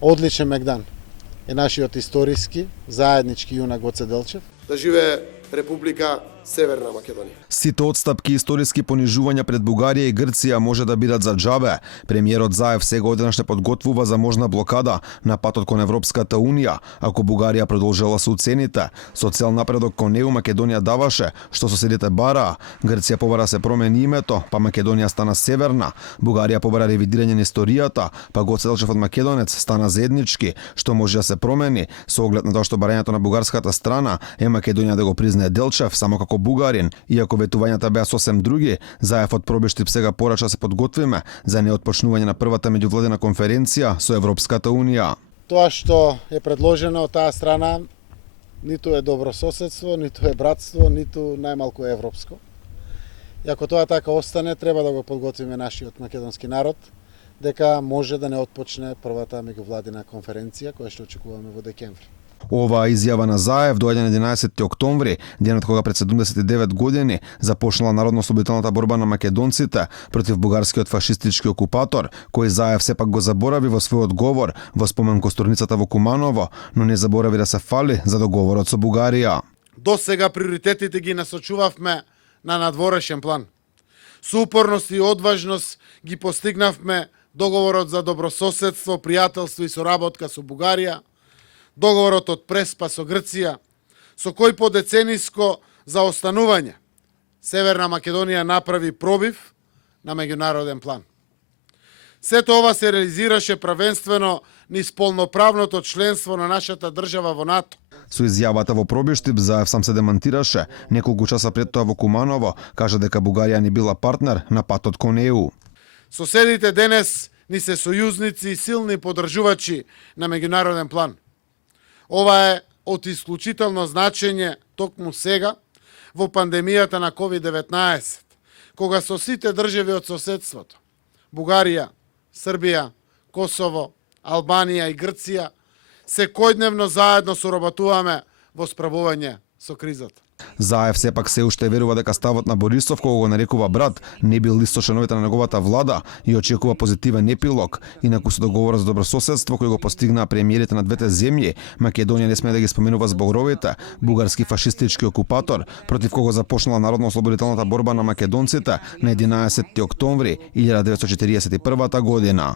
Одличен мегдан е нашиот историски, заеднички јунак Гоце Делчев. Да живее Република Северна Македонија. Сите отстапки и историски понижувања пред Бугарија и Грција може да бидат за џабе. Премиерот Заев сега одеднаш се подготвува за можна блокада на патот кон Европската Унија, ако Бугарија продолжела со уцените. Со цел напредок кон неу Македонија даваше, што соседите бараа. Грција побара се промени името, па Македонија стана Северна. Бугарија побара ревидирање на историјата, па Гоце Делчев од македонец стана заеднички, што може да се промени со оглед на тоа што барањето на бугарската страна е Македонија да го признае Делчев само како бугарин, иако ветувањата беа сосем други. Заев од Пробиштип сега порача се подготвиме за неотпочнување на првата меѓувладина конференција со Европската Унија. Тоа што е предложено од таа страна ниту е добро соседство, ниту е братство, ниту најмалку е европско. И ако тоа така остане, треба да го подготвиме нашиот македонски народ, дека може да не отпочне првата меѓувладина конференција која што очекуваме во декември. Оваа изјава на Заев доаѓа на 11 октомври, денот кога пред 79 години започнала народно-ослободителната борба на македонците против бугарскиот фашистички окупатор, кој Заев сепак го заборави во својот говор во спомен костурницата во Куманово, но не заборави да се фали за договорот со Бугарија. До сега приоритетите ги насочувавме на надворешен план. Со упорност и одважност ги постигнавме договорот за добрососедство, пријателство и соработка со Бугарија, договорот од Преспа со Грција, со кој по децениско заостанување Северна Македонија направи пробив на меѓународен план. Сето ова се реализираше правенствено низ полноправното членство на нашата држава во НАТО. Со изјавата во Пробиштип Заев сам се демантираше. Неколку часа пред тоа во Куманово кажа дека Бугарија не била партнер на патот кон ЕУ. Соседите денес ни се сојузници и силни поддржувачи на меѓународен план. Ова е од исклучително значење токму сега во пандемијата на COVID-19, кога со сите држави од соседството, Бугарија, Србија, Косово, Албанија и Грција, секојдневно заедно соработуваме во справување со кризата. Заев сепак се уште верува дека ставот на Борисов, кога го нарекува брат, не бил лист со членовите на неговата влада и очекува позитивен епилог. Инаку со договорот за добрососедство кој го постигнаа премиерите на двете земји, Македонија не смее да ги споменува зборовите бугарски фашистички окупатор, против кого започнала народно-ослободителната борба на македонците на 11 октомври 1941 година.